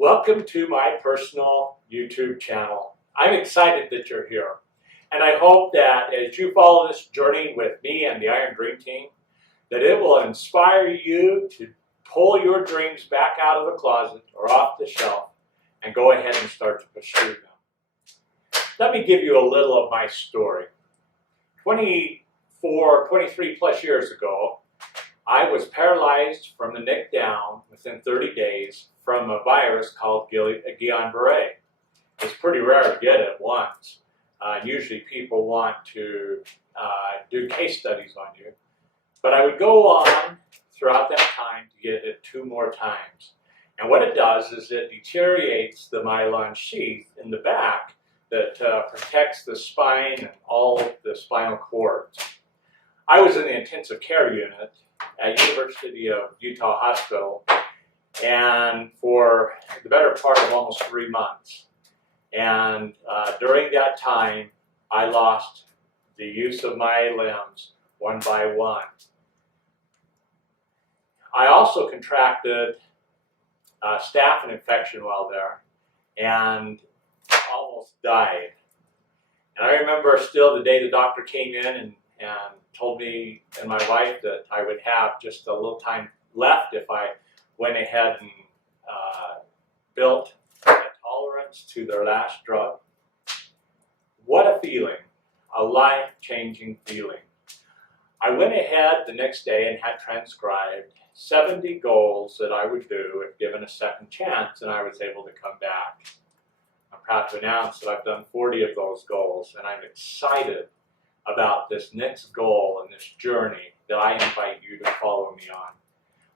Welcome to my personal YouTube channel. I'm excited that you're here, and I hope that as you follow this journey with me and the Iron Dream Team, that it will inspire you to pull your dreams back out of the closet or off the shelf and go ahead and start to pursue them. Let me give you a little of my story. 23 plus years ago, I was paralyzed from the neck down within 30 days from a virus called Guillain-Barré. It's pretty rare to get it once. Usually people want to do case studies on you. But I would go on throughout that time to get it 2 more times. And what it does is it deteriorates the myelin sheath in the back that protects the spine and all of the spinal cords. I was in the intensive care unit at University of Utah Hospital, and for the better part of almost 3 months. And during that time, I lost the use of my limbs one by one. I also contracted a staph infection while there and almost died. And I remember still the day the doctor came in and told me and my wife that I would have just a little time left if I went ahead and built a tolerance to their last drug. What a feeling, a life-changing feeling. I went ahead the next day and had transcribed 70 goals that I would do if given a second chance, and I was able to come back. I'm proud to announce that I've done 40 of those goals, and I'm excited about this next goal and this journey that I invite you to follow me on.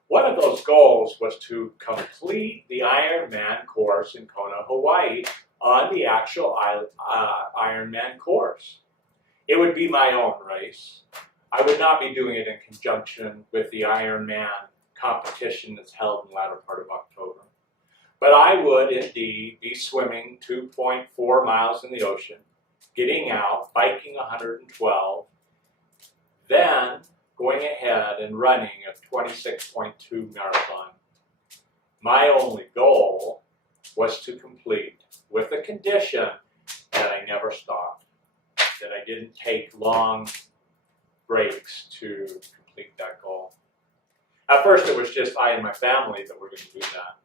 One of those goals was to complete the Ironman course in Kona, Hawaii on the actual Ironman course. It would be my own race. I would not be doing it in conjunction with the Ironman competition that's held in the latter part of October. But I would indeed be swimming 2.4 miles in the ocean, getting out, biking 112, then going ahead and running a 26.2 marathon. My only goal was to complete with the condition that I never stopped, that I didn't take long breaks to complete that goal. At first it was just I and my family that were going to do that.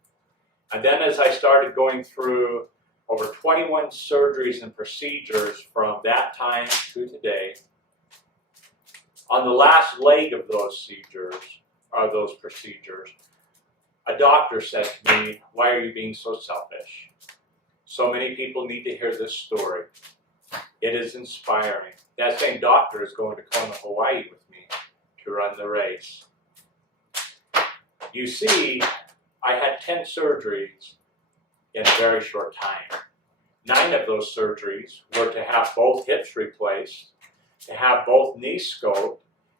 And then as I started going through over 21 surgeries and procedures from that time to today, on the last leg of those procedures, a doctor said to me, "Why are you being so selfish? So many people need to hear this story. It is inspiring." That same doctor is going to Kona, Hawaii with me to run the race. You see, I had 10 surgeries in a very short time. 9 of those surgeries were to have both hips replaced, to have both knees scoped,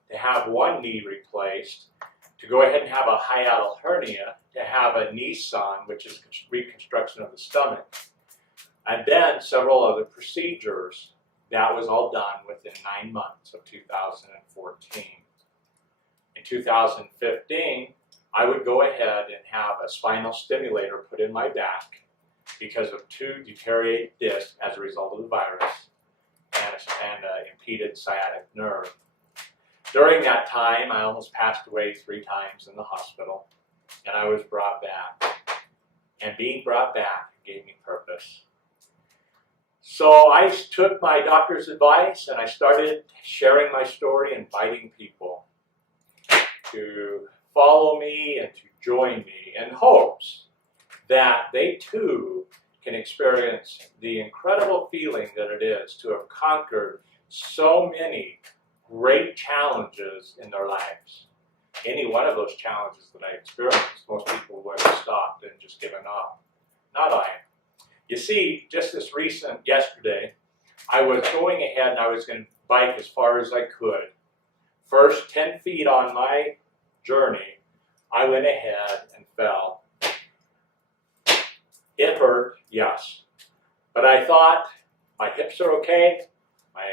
to have one knee replaced, to go ahead and have a hiatal hernia, to have a Nissan, which is reconstruction of the stomach, and then several other procedures. That was all done within 9 months of 2014. In 2015, I would go ahead and have a spinal stimulator put in my back because of 2 deteriorated discs as a result of the virus and an impeded sciatic nerve. During that time, I almost passed away 3 times in the hospital, and I was brought back. And being brought back gave me purpose. So I took my doctor's advice and I started sharing my story, inviting people to follow me and to join me in hopes that they too can experience the incredible feeling that it is to have conquered so many great challenges in their lives. Any one of those challenges that I experienced, most people would have stopped and just given up. Not I. You see, just yesterday, I was going ahead and I was going to bike as far as I could. First 10 feet on my journey, I went ahead and fell. It hurt, yes. But I thought, my hips are okay, my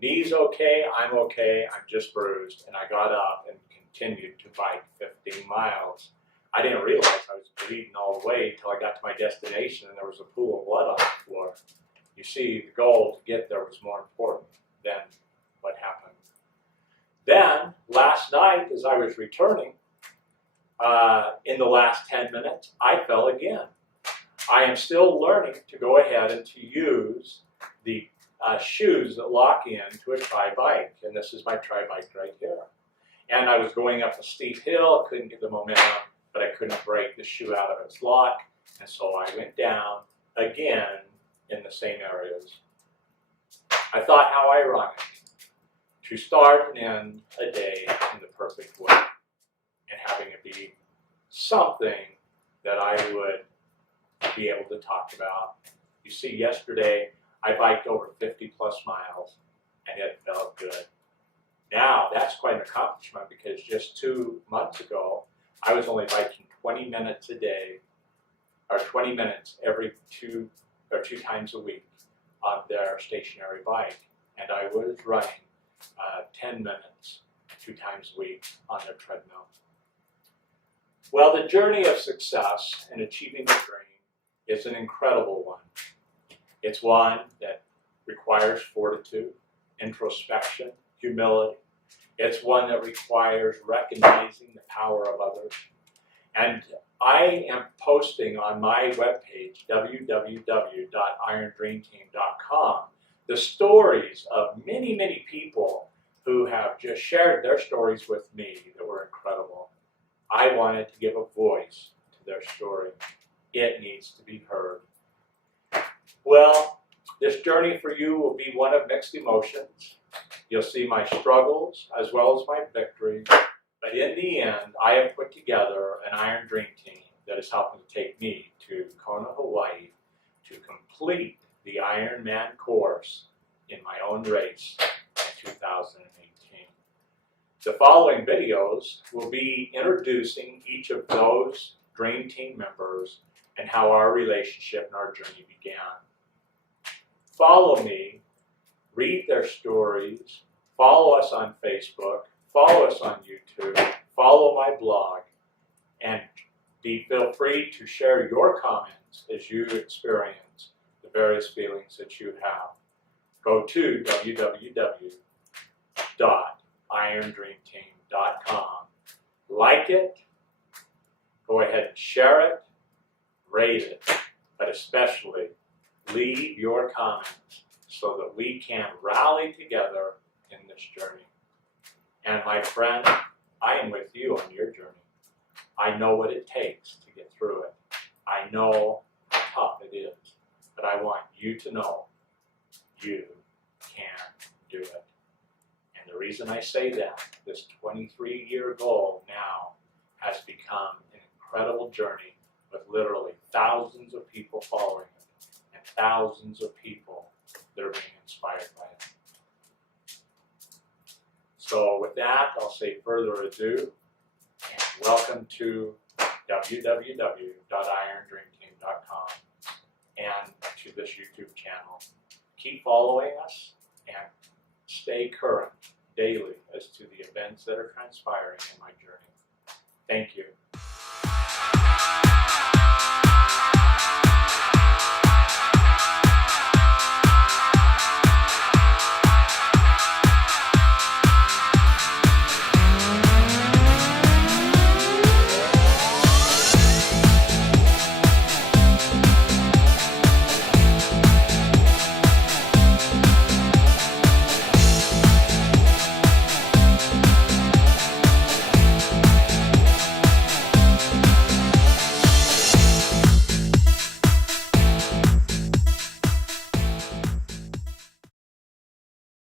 knees okay, I'm okay, I'm just bruised. And I got up and continued to bike 15 miles. I didn't realize I was bleeding all the way until I got to my destination and there was a pool of blood on the floor. You see, the goal to get there was more important than what happened. Then, last night, as I was returning, in the last 10 minutes, I fell again. I am still learning to go ahead and to use the shoes that lock in to a tri-bike, and this is my tri-bike right here. And I was going up a steep hill, couldn't get the momentum, but I couldn't break the shoe out of its lock, and so I went down again in the same areas. I thought, how ironic to start and end a day in the perfect way and having it be something that I would be able to talk about. You see, yesterday I biked over 50 plus miles and it felt good. Now that's quite an accomplishment because just 2 months ago I was only biking 20 minutes a day, or 20 minutes every two times a week on their stationary bike, and I was running 10 minutes 2 times a week on their treadmill. Well, the journey of success and achieving the dream is an incredible one. It's one that requires fortitude, introspection, humility. It's one that requires recognizing the power of others. And I am posting on my webpage, www.irondreamteam.com, the stories of many, many people who have just shared their stories with me that were incredible. I wanted to give a voice to their story. It needs to be heard. Well, this journey for you will be one of mixed emotions. You'll see my struggles as well as my victories. But in the end, I have put together an Iron Dream Team that is helping to take me to Kona, Hawaii to complete the Ironman course in my own race in 2018. The following videos will be introducing each of those Dream Team members and how our relationship and our journey began. Follow me, read their stories, follow us on Facebook, follow us on YouTube, follow my blog, and feel free to share your comments as you experience the various feelings that you have. Go to www.irondreamteam.com. Like it, go ahead and share it, rate it, but especially leave your comments so that we can rally together in this journey. And my friend, I am with you on your journey. I know what it takes to get through it. I know how tough it is, but I want you to know you can do it. And the reason I say that, this 23-year goal now has become an incredible journey with literally thousands of people following it and thousands of people that are being inspired by it. So with that, I'll say further ado, and welcome to www.irondreamteam.com and to this YouTube channel. Keep following us and stay current daily as to the events that are transpiring in my journey. Thank you.